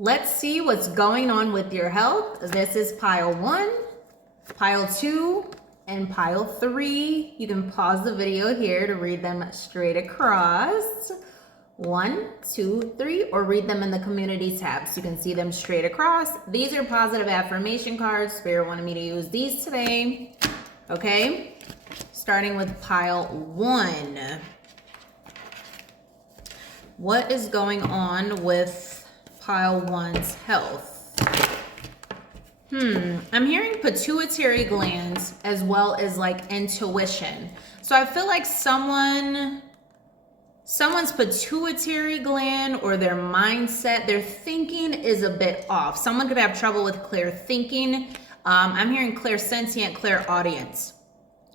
Let's see what's going on with your health. This is pile 1, pile 2, and pile 3. You can pause the video here to read them straight across. 1, 2, 3, or read them in the community tab so you can see them straight across. These are positive affirmation cards. Spirit wanted me to use these today. Okay, starting with pile 1. What is going on with pile 1's health? I'm hearing pituitary glands as well as like intuition. So I feel like someone's pituitary gland or their mindset, their thinking is a bit off. Someone could have trouble with clear thinking. I'm hearing clairsentient, clairaudience.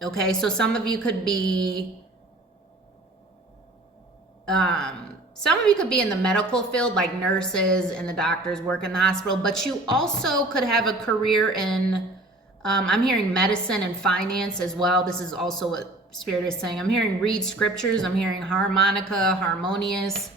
Okay, so some of you could be in the medical field, like nurses and the doctors work in the hospital, but you also could have a career in, I'm hearing medicine and finance as well. This is also what Spirit is saying. I'm hearing read scriptures. I'm hearing harmonica, harmonious,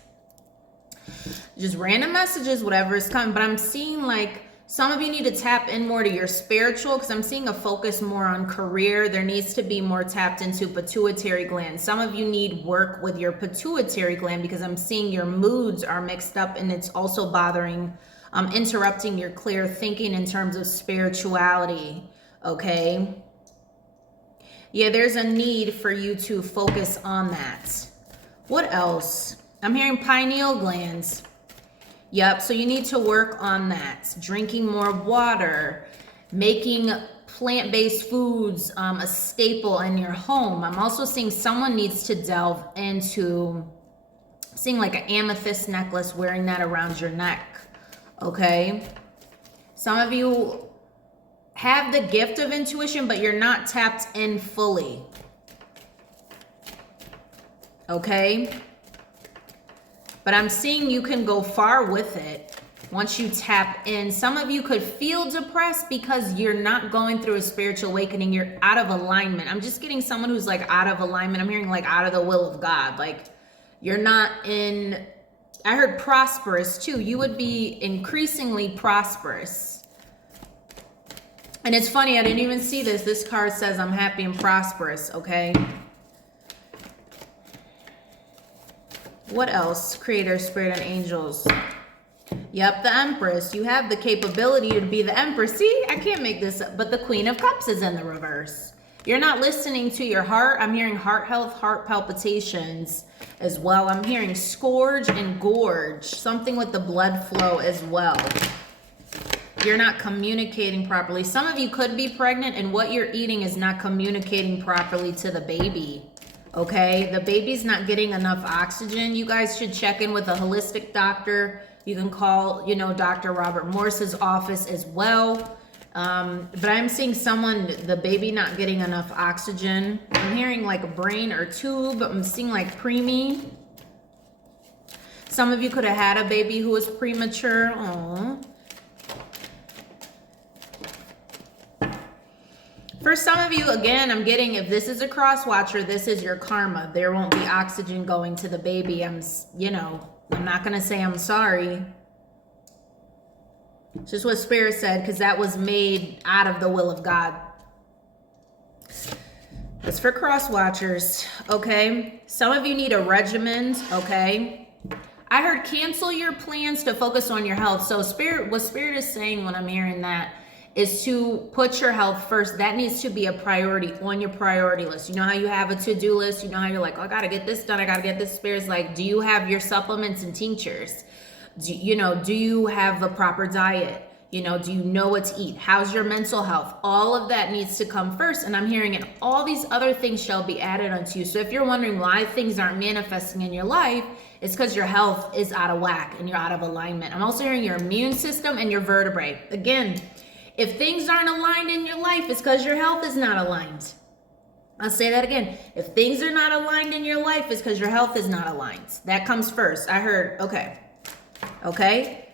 just random messages, whatever is coming. But I'm seeing like some of you need to tap in more to your spiritual, because I'm seeing a focus more on career. There needs to be more tapped into pituitary gland. Some of you need work with your pituitary gland because I'm seeing your moods are mixed up and it's also bothering, interrupting your clear thinking in terms of spirituality. Okay. Yeah, there's a need for you to focus on that. What else? I'm hearing pineal glands. Yep, so you need to work on that. Drinking more water, making plant-based foods a staple in your home. I'm also seeing someone needs to delve into seeing like an amethyst necklace, wearing that around your neck, okay? Some of you have the gift of intuition, but you're not tapped in fully, okay? But I'm seeing you can go far with it once you tap in. Some of you could feel depressed because you're not going through a spiritual awakening. You're out of alignment. I'm just getting someone who's like out of alignment. I'm hearing like out of the will of God. Like you're not in, I heard prosperous too. You would be increasingly prosperous. And it's funny, I didn't even see this. This card says I'm happy and prosperous, okay? What else? Creator, Spirit, and angels. Yep, the Empress. You have the capability to be the Empress. See, I can't make this up, but the Queen of Cups is in the reverse. You're not listening to your heart. I'm hearing heart health, heart palpitations as well. I'm hearing scourge and gorge, something with the blood flow as well. You're not communicating properly. Some of you could be pregnant and what you're eating is not communicating properly to the baby. Okay, the baby's not getting enough oxygen. You guys should check in with a holistic doctor. You can call, Dr. Robert MORSE'S office as well. But I'm seeing the baby not getting enough oxygen. I'm hearing like a brain or tube. I'm seeing like preemie. Some of you could have had a baby who was premature. Aww. For some of you, again, I'm getting, if this is a cross watcher, this is your karma. There won't be oxygen going to the baby. I'm not going to say I'm sorry. It's just what Spirit said, because that was made out of the will of God. It's for cross watchers, okay? Some of you need a regimen, okay? I heard cancel your plans to focus on your health. So what Spirit is saying when I'm hearing that is to put your health first. That needs to be a priority on your priority list. You know how you have a to-do list? You know how you're like, oh, I gotta get this done, I gotta get this. Spirit's like, do you have your supplements and tinctures? Do you have the proper diet? Do you know what to eat? How's your mental health? All of that needs to come first. And I'm hearing it, all these other things shall be added unto you. So if you're wondering why things aren't manifesting in your life, it's because your health is out of whack and you're out of alignment. I'm also hearing your immune system and your vertebrae. Again, if things aren't aligned in your life, it's because your health is not aligned. I'll say that again. If things are not aligned in your life, it's because your health is not aligned. That comes first. I heard, okay. Okay?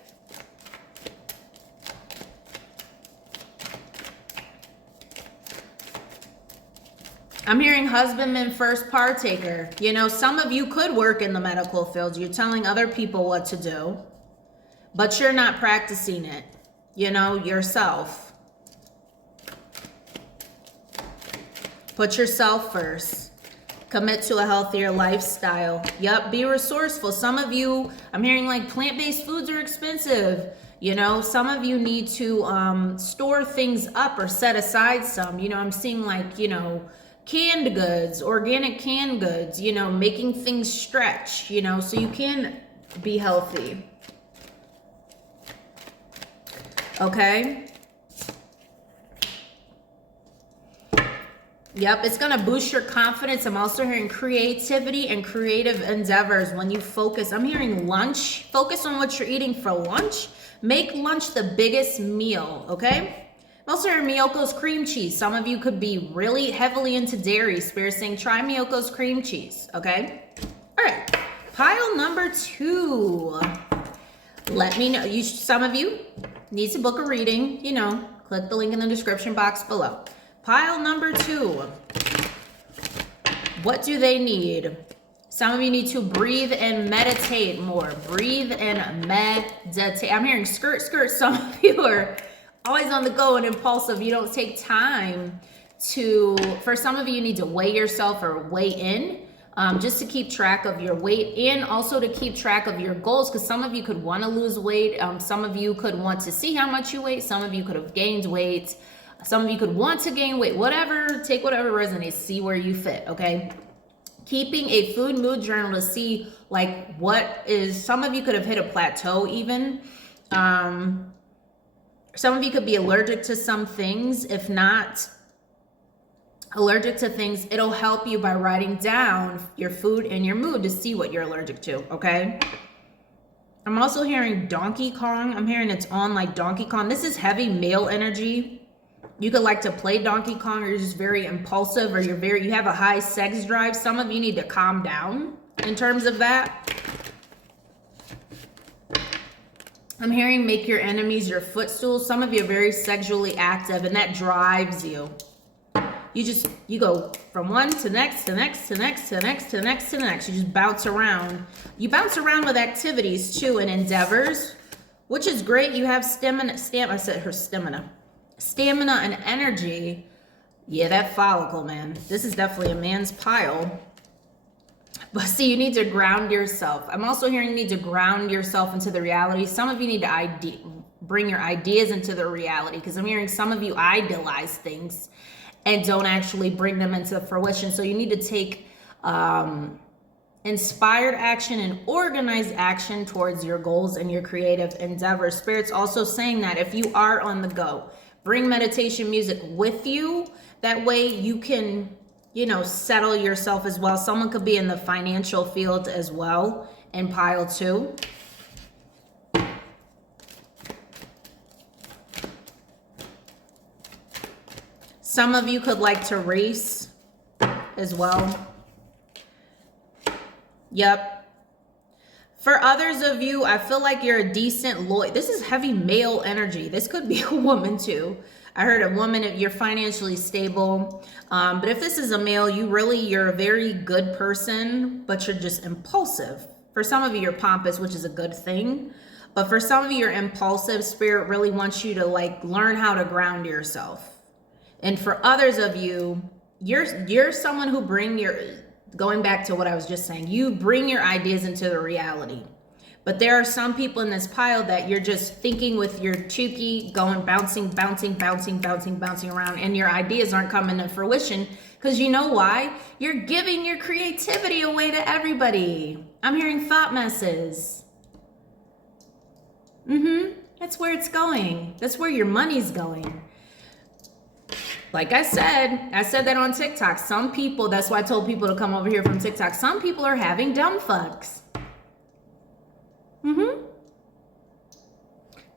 I'm hearing husbandman first partaker. Some of you could work in the medical field. You're telling other people what to do. but you're not practicing it, you know, yourself. Put yourself first. Commit to a healthier lifestyle. Yep, be resourceful. Some of you, I'm hearing like plant-based foods are expensive. You know, some of you need to store things up or set aside some. You know, I'm seeing like, you know, canned goods, organic canned goods, you know, making things stretch, you know, so you can be healthy. Okay? Yep, it's going to boost your confidence. I'm also hearing creativity and creative endeavors when you focus. I'm hearing lunch. Focus on what you're eating for lunch. Make lunch the biggest meal, okay? I'm also hearing Miyoko's cream cheese. Some of you could be really heavily into dairy. Spirit saying, try Miyoko's cream cheese, okay? All right, pile number 2. Let me know. Some of you need to book a reading, you know, click the link in the description box below. Pile number 2. What do they need? Some of you need to breathe and meditate more. Breathe and meditate. I'm hearing skirt, skirt. Some of you are always on the go and impulsive. You don't take time to, for some of you, you need to weigh yourself or weigh in just to keep track of your weight and also to keep track of your goals, because some of you could want to lose weight. Some of you could want to see how much you weigh. Some of you could have gained weight. Some of you could want to gain weight. Whatever, take whatever resonates. See where you fit, okay? Keeping a food mood journal to see like what is, some of you could have hit a plateau even. Some of you could be allergic to some things. If not allergic to things, it'll help you by writing down your food and your mood to see what you're allergic to, okay? I'm also hearing Donkey Kong. I'm hearing it's on like Donkey Kong. This is heavy male energy. You could like to play Donkey Kong, or you're just very impulsive, or you have a high sex drive. Some of you need to calm down in terms of that. I'm hearing make your enemies your footstools. Some of you are very sexually active and that drives you. You go from one to next, to next, to next, to next, to next, to next. You just bounce around. You bounce around with activities too and endeavors, which is great. You have stamina and energy. Yeah, that follicle, man. This is definitely a man's pile. But see, you need to ground yourself. I'm also hearing you need to ground yourself into the reality. Some of you need to bring your ideas into the reality, because I'm hearing some of you idealize things and don't actually bring them into fruition. So you need to take inspired action and organized action towards your goals and your creative endeavors. Spirit's also saying that if you are on the go, bring meditation music with you. That way you can, you know, settle yourself as well. Someone could be in the financial field as well in pile 2. Some of you could like to race as well. Yep. For others of you, I feel like you're a decent lawyer. This is heavy male energy. This could be a woman too. I heard a woman, if you're financially stable. But if this is a male, you're a very good person, but you're just impulsive. For some of you, you're pompous, which is a good thing. But for some of you, you're impulsive. Spirit really wants you to like learn how to ground yourself. And for others of you, you're someone who going back to what I was just saying, you bring your ideas into the reality. But there are some people in this pile that you're just thinking with your cheeky, going bouncing around, and your ideas aren't coming to fruition. Because you know why? You're giving your creativity away to everybody. I'm hearing thought messes. That's where it's going. That's where your money's going. Like I said that on TikTok. Some people, that's why I told people to come over here from TikTok. Some people are having dumb fucks.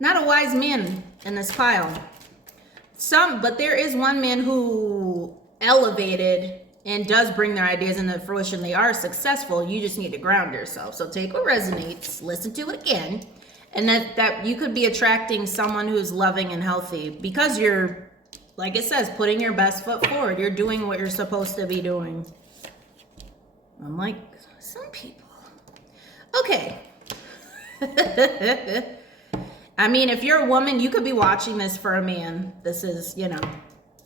Not a wise man in this pile. But there is one man who elevated and does bring their ideas into fruition. They are successful. You just need to ground yourself. So take what resonates, listen to it again, and that you could be attracting someone who's loving and healthy because you're, like it says, putting your best foot forward. You're doing what you're supposed to be doing. Unlike some people. Okay. I mean, if you're a woman, you could be watching this for a man. This is, you know,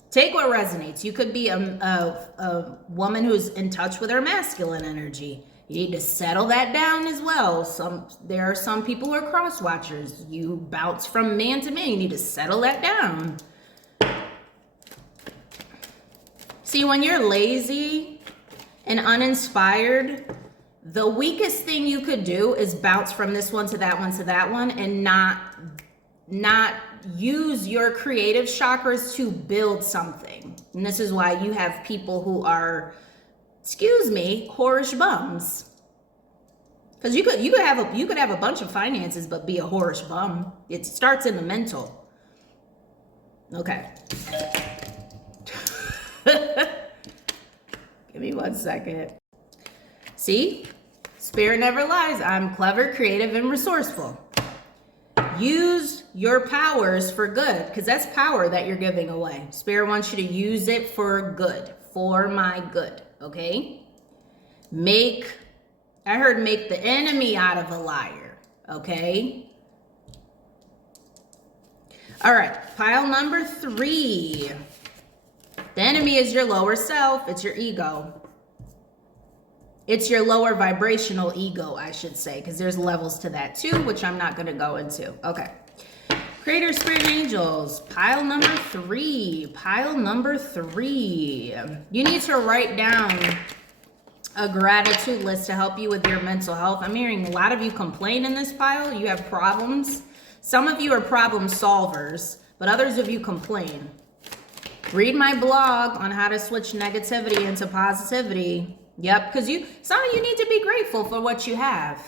take what resonates. You could be a woman who's in touch with her masculine energy. You need to settle that down as well. There are some people who are cross watchers. You bounce from man to man. You need to settle that down. See, when you're lazy and uninspired, the weakest thing you could do is bounce from this one to that one to that one and not use your creative chakras to build something. And this is why you have people who are, excuse me, whorish bums. Because you could have a bunch of finances but be a whorish bum. It starts in the mental. Okay. Give me 1 second. See? Spirit never lies. I'm clever, creative, and resourceful. Use your powers for good, because that's power that you're giving away. Spirit wants you to use it for good, for my good, okay? I heard make the enemy out of a liar, okay? All right, pile number 3. The enemy is your lower self. It's your ego. It's your lower vibrational ego, I should say, because there's levels to that too, which I'm not going to go into. Okay. Creator, Spirit, and Angels. Pile number 3. Pile number 3. You need to write down a gratitude list to help you with your mental health. I'm hearing a lot of you complain in this pile. You have problems. Some of you are problem solvers, but others of you complain. Read my blog on how to switch negativity into positivity. Yep, because some of you need to be grateful for what you have.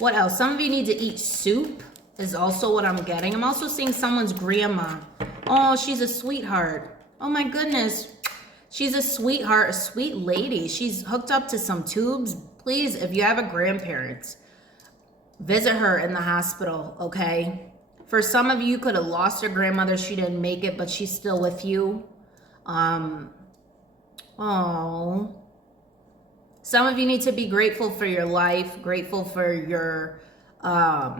What else? Some of you need to eat soup is also what I'm getting. I'm also seeing someone's grandma. Oh, she's a sweetheart. Oh my goodness. She's a sweetheart, a sweet lady. She's hooked up to some tubes. Please, if you have a grandparent, visit her in the hospital, okay? For some of you, you could have lost your grandmother. She didn't make it, but she's still with you. Oh, some of you need to be grateful for your life, grateful for your, I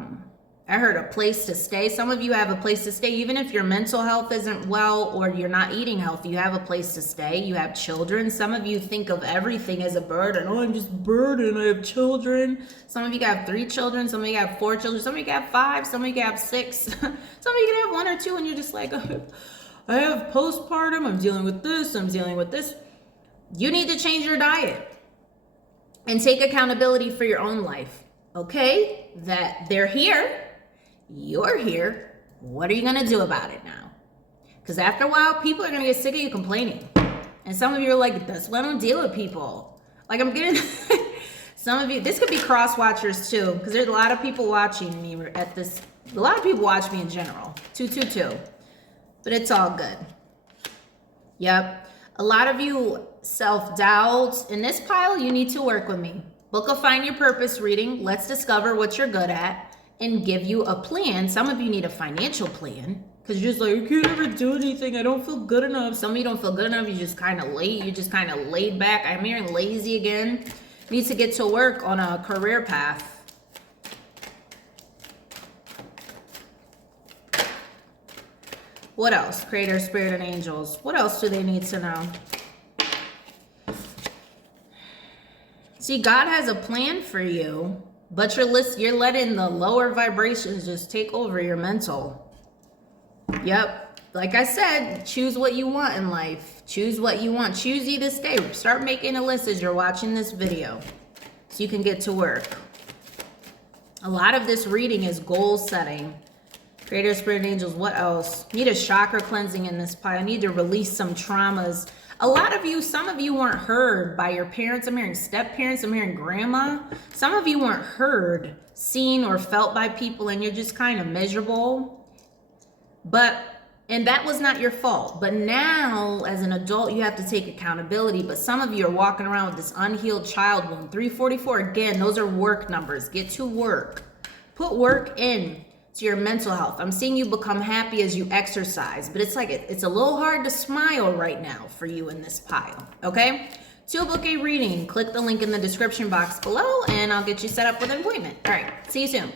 heard a place to stay. Some of you have a place to stay, even if your mental health isn't well or you're not eating healthy, you have a place to stay. You have children. Some of you think of everything as a burden. Oh, I'm just burdened. I have children. Some of you have 3 children. Some of you have 4 children. Some of you have 5. Some of you have 6. Some of you can have 1 or 2 and you're just like, I have postpartum. I'm dealing with this. I'm dealing with this. You need to change your diet and take accountability for your own life, okay? That they're here, you're here. What are you gonna do about it now? Because after a while, people are gonna get sick of you complaining. And some of you are like, that's why I don't deal with people. Like I'm getting, some of you, this could be cross watchers too, because there's a lot of people watching me at this, a lot of people watch me in general, 222, but it's all good. Yep. A lot of you self-doubt. In this pile, you need to work with me. Book a Find Your Purpose reading. Let's discover what you're good at and give you a plan. Some of you need a financial plan because you're just like, I can't ever do anything. I don't feel good enough. Some of you don't feel good enough. You're just kind of late. You're just kind of laid back. I'm hearing lazy again. Need to get to work on a career path. What else? Creator, Spirit, and Angels. What else do they need to know? See, God has a plan for you, but you're letting the lower vibrations just take over your mental. Yep. Like I said, choose what you want in life. Choose what you want. Choose you this day. Start making a list as you're watching this video so you can get to work. A lot of this reading is goal setting. Creator, Spirit, and Angels, what else? Need a chakra cleansing in this pile. Need to release some traumas. A lot of you, some of you weren't heard by your parents. I'm hearing step parents. I'm hearing grandma. Some of you weren't heard, seen, or felt by people, and you're just kind of miserable. And that was not your fault. But now, as an adult, you have to take accountability. But some of you are walking around with this unhealed child wound. 344, again, those are work numbers. Get to work. Put work in to your mental health. I'm seeing you become happy as you exercise, but it's like it's a little hard to smile right now for you in this pile, okay? To book a reading, click the link in the description box below and I'll get you set up with an appointment. All right, see you soon.